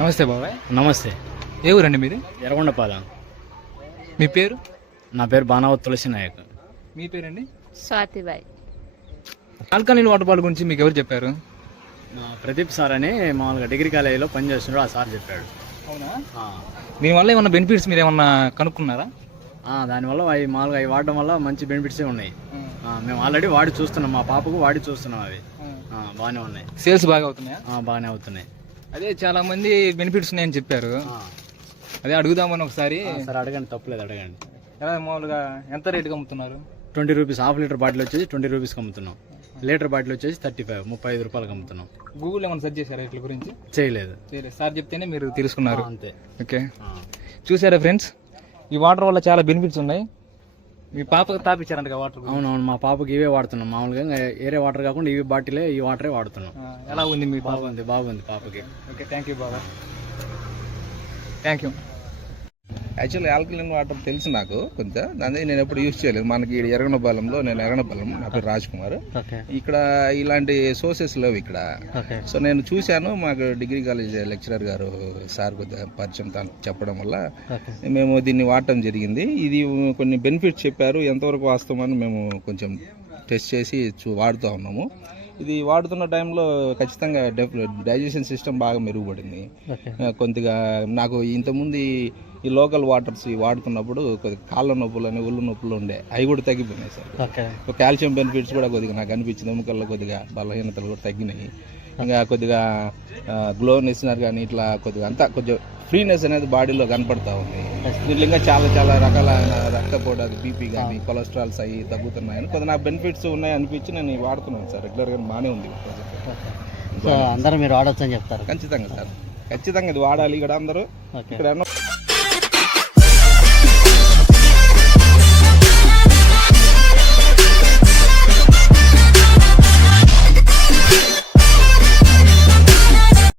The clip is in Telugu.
నమస్తే బాబాయ్. నమస్తే. ఏ ఊరండి మీది? ఎర్రగొండపాలెం. మీ పేరు? నా పేరు బాణావత్ తులసి నాయక్. మీ పేరండి? స్వాతిబాయ్. ఆల్కలీన్ వాటర్ బాటిల్ గురించి మీకు ఎవరు చెప్పారు? ప్రదీప్ సార్ అని మామూలుగా డిగ్రీ కాలేజీలో పనిచేస్తున్నాడు, ఆ సార్ చెప్పాడు. అవునా? దీనివల్ల ఏమన్నా బెనిఫిట్స్ మీరు ఏమన్నా కనుక్కున్నారా? దానివల్ల అవి మామూలుగా అవి వాడడం వల్ల మంచి బెనిఫిట్సే ఉన్నాయి. మేము ఆల్రెడీ వాడి చూస్తున్నాం, మా పాపకు వాడి చూస్తున్నాం. అవి బాగానే ఉన్నాయి. సేల్స్ బాగా అవుతున్నాయా? బాగానే అవుతున్నాయి. అదే చాలా మంది బెనిఫిట్స్ ఉన్నాయని చెప్పారు. అదే అడుగుదామని ఒకసారి. సార్ అడగండి, తప్పలేదు, అడగండి. ఎలా మామూలుగా ఎంత రేటుకి అమ్ముతున్నారు? 20 రూపీస్. హాఫ్ లీటర్ బాటిల్ వచ్చేసి 20 రూపీస్కి అమ్ముతున్నాం. లీటర్ బాటిల్ వచ్చేసి 35 రూపాయలకి అమ్ముతున్నాం. గూగుల్ ఏమైనా సెర్చ్ చేశారా రేట్ల గురించి? చేయలేదు. సార్ చెప్తేనే మీరు తెలుసుకున్నారు. అంతే. ఓకే, చూసారా ఫ్రెండ్స్, ఈ వాటర్ వల్ల చాలా బెనిఫిట్స్ ఉన్నాయి. మీ పాపకు తాపించారంట వాటర్? అవునవును, మా పాపకి ఇవే వాడుతున్నాం. మామూలుగా వేరే వాటర్ కాకుండా ఇవి బాటిలే, ఈ వాటరే వాడుతున్నాం. ఎలా ఉంది మీ పాప? బాగుంది పాపకి. Okay, thank you Baba. Thank you. Actually alkaline water తెలుసు నాకు కొంచెం, దాన్ని నేను ఎప్పుడు యూజ్ చేయలేదు. మనకి ఎర్రగొండపాలెంలో, నేను ఎర్రగొండపాలెం, నా పేరు రాజ్ కుమార్. ఇక్కడ ఇలాంటి సోర్సెస్ లేవు ఇక్కడ. సో నేను చూశాను, మాకు డిగ్రీ కాలేజ్ లెక్చరర్ గారు సార్ కొద్దిగా పరిచయం చెప్పడం వల్ల మేము దీన్ని వాడటం జరిగింది. ఇది కొన్ని బెనిఫిట్స్ చెప్పారు, ఎంతవరకు వాస్తవమని మేము కొంచెం టెస్ట్ చేసి వాడుతూ ఉన్నాము. ఇది వాడుతున్న టైంలో ఖచ్చితంగా డైజెషన్ సిస్టమ్ బాగా మెరుగుపడింది. కొద్దిగా నాకు ఇంతకుముందు ఈ లోకల్ వాటర్స్ వాడుతున్నప్పుడు కొద్దిగా కాళ్ళ నొప్పులు అని, ఒళ్ళు నొప్పులు ఉండే, అవి కూడా తగ్గిపోయినాయి సార్. కాల్షియం బెనిఫిట్స్ కూడా కొద్దిగా నాకు అనిపించింది. ఎముకల్లో కొద్దిగా బలహీనతలు కూడా తగ్గినాయి. ఇంకా కొద్దిగా గ్లోనెస్ కానీ ఇట్లా కొద్దిగా అంతా కొంచెం ఫ్రీనెస్ అనేది బాడీలో కనపడతా ఉంది. దీంట్లో ఇంకా చాలా రకాల రక్తపోటు, అది బీపీ కానీ కొలెస్ట్రాల్స్ అవి తగ్గుతున్నాయని కొద్దిగా నాకు బెనిఫిట్స్ ఉన్నాయి అనిపించి నేను వాడుతున్నాను సార్. రెగ్యులర్గా బాగానే ఉంది. అందరూ మీరు వాడచ్చు అని చెప్తారు? ఖచ్చితంగా సార్, ఖచ్చితంగా ఇది వాడాలి. ఇక్కడ అందరూ ఇక్కడ